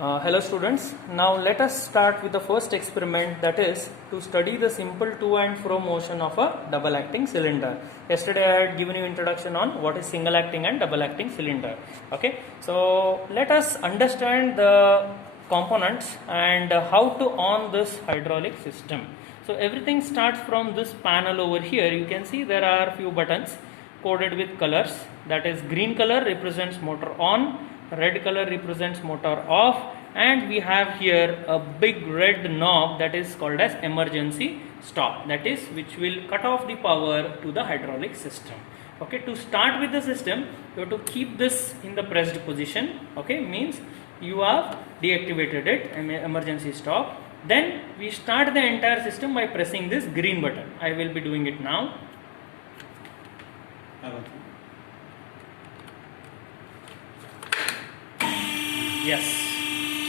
Hello students, now let us start with the first experiment, that is to study the simple to and fro motion of a double acting cylinder. Yesterday I had given you introduction on what is single acting and double acting cylinder. Okay, so let us understand the components and how to on this hydraulic system. So everything starts from this panel over here. You can see there are few buttons coded with colors, that is green color represents motor on, red color represents motor off, and we have here a big red knob that is called as emergency stop, that is which will cut off the power to the hydraulic system. Okay, to start with the system you have to keep this in the pressed position. Okay, means you have deactivated it, emergency stop. Then we start the entire system by pressing this green button. I will be doing it now. Yes,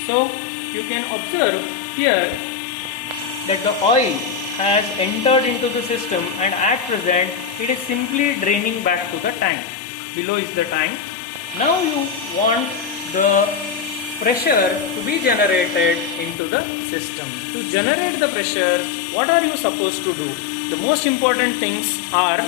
so you can observe here that the oil has entered into the system and at present it is simply draining back to the tank. Below is the tank. Now you want the pressure to be generated into the system. To generate the pressure, what are you supposed to do? The most important things are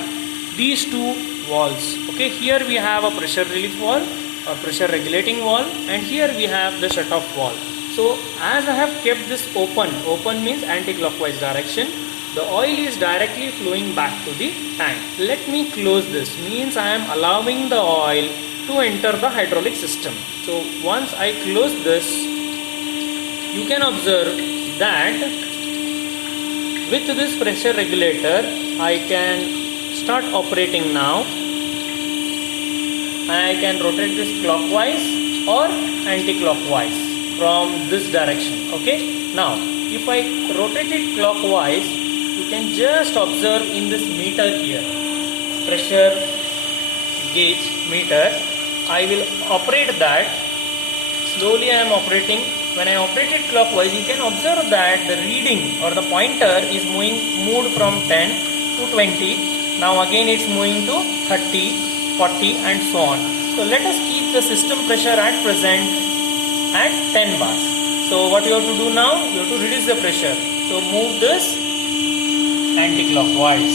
these two valves. Okay, here we have a pressure relief valve or pressure regulating valve, and here we have the shut off valve. So as I have kept this open means anti-clockwise direction, the oil is directly flowing back to the tank. Let me close this, means I am allowing the oil to enter the hydraulic system. So once I close this, you can observe that with this pressure regulator I can start operating now. I can rotate this clockwise or anti-clockwise from this direction. Okay, now if I rotate it clockwise, you can just observe in this meter here, pressure gauge meter, I will operate that. Slowly I am operating. When I operate it clockwise, you can observe that the reading or the pointer is moved from 10 to 20. Now again it's moving to 30, 40 and so on. So let us keep the system pressure at present at 10 bars. So what you have to do now, you have to reduce the pressure. So move this anti-clockwise.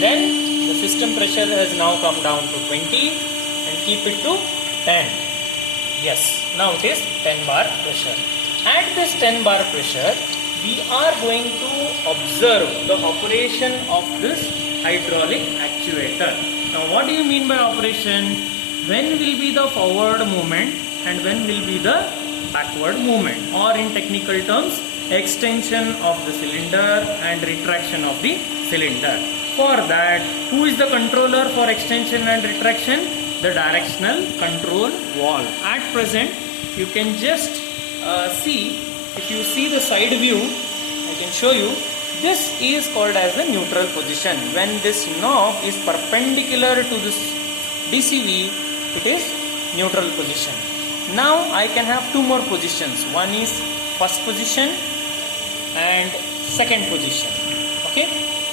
Then the system pressure has now come down to 20 and keep it to 10. Yes, now it is 10 bar pressure. At this 10 bar pressure, we are going to observe the operation of this hydraulic actuator. Now what do you mean by operation? When will be the forward movement and when will be the backward movement, or in technical terms, extension of the cylinder and retraction of the cylinder. For that, who is the controller for extension and retraction? The directional control valve. At present, you can just see, if you see the side view, I can show you, this is called as the neutral position. When this knob is perpendicular to this DCV, it is neutral position. Now I can have two more positions. One is first position and second position. Okay.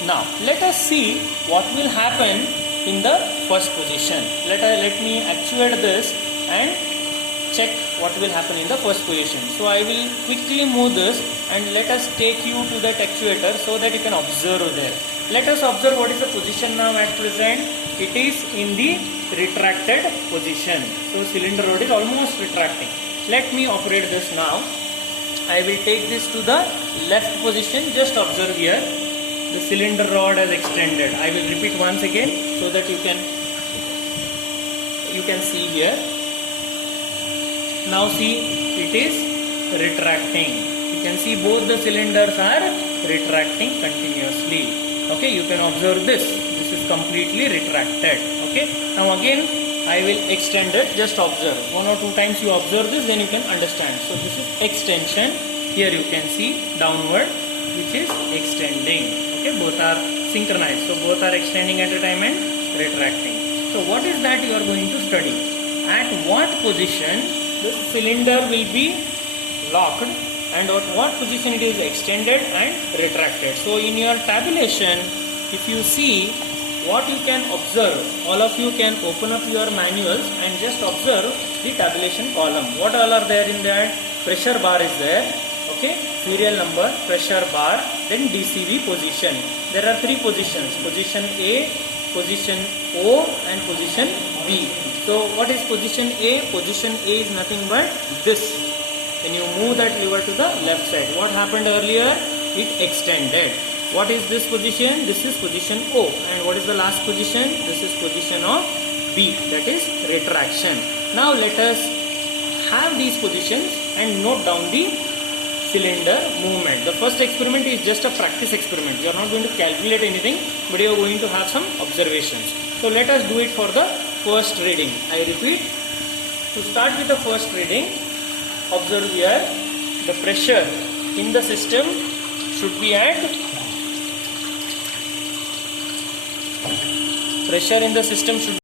Now let us see what will happen in the first position. Let me actuate this and check what will happen in the first position. So I will quickly move this and let us take you to that actuator so that you can observe there. Let us observe what is the position now at present. It is in the retracted position. So cylinder rod is almost retracting. Let me operate this now. I will take this to the left position. Just observe here. The cylinder rod has extended. I will repeat once again so that you can see here. Now see, it is retracting. You can see both the cylinders are retracting continuously. Okay, you can observe this. This is completely retracted. Okay, now again I will extend it. Just observe. One or two times you observe this, then you can understand. So this is extension. Here you can see downward, which is extending. Okay, both are synchronized. So both are extending at a time and retracting. So what is that you are going to study? At what position the cylinder will be locked and at what position it is extended and retracted. So in your tabulation, if you see what you can observe, all of you can open up your manuals and just observe the tabulation column. What all are there in that? pressure bar is there, okay, serial number, pressure bar, then DCV position. There are three positions, position A, position O and position B. So what is position A? Position A is nothing but this. When you move that lever to the left side, what happened earlier? It extended. What is this position? This is position O. And what is the last position? This is position of B, that is retraction. Now let us have these positions and note down the cylinder movement. The first experiment is just a practice experiment. You are not going to calculate anything, but you are going to have some observations. So let us do it for the first reading. I repeat, to start with the first reading, observe here, the pressure in the system should be at, pressure in the system should